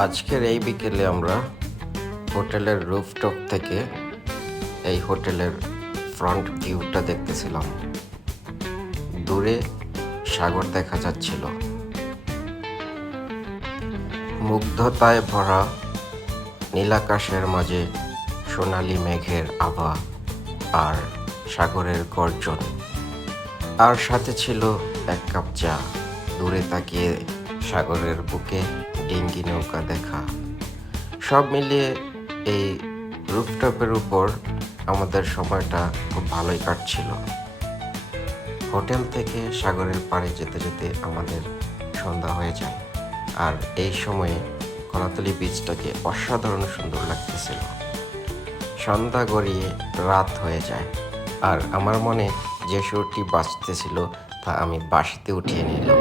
আজকের এই বিকেলে আমরা হোটেলের রুফটপ থেকে এই হোটেলের ফ্রন্ট ভিউটা দেখতেছিলাম। দূরে সাগর দেখা যাচ্ছিল। মুগ্ধতায় ভরা নীলাকাশের মাঝে সোনালি মেঘের আভা আর সাগরের গর্জন, আর সাথে ছিল এক কাপ চা। দূরে তাকিয়ে সাগরের বুকে ডিঙ্গি নৌকা দেখা। সব মিলিয়ে এই রুফটপের উপর আমাদের সময়টা খুব ভালোই কাটছিল। হোটেল থেকে সাগরের পাড়ে যেতে যেতে আমাদের সন্ধ্যা হয়ে যায়, আর এই সময়ে কলাতলি বীচটাকে অসাধারণ সুন্দর লাগতেছিল। সন্ধ্যা গড়িয়ে রাত হয়ে যায়, আর আমার মনে যে সুরটি বাজতেছিল তা আমি বাঁশিতে উঠিয়ে নিলাম।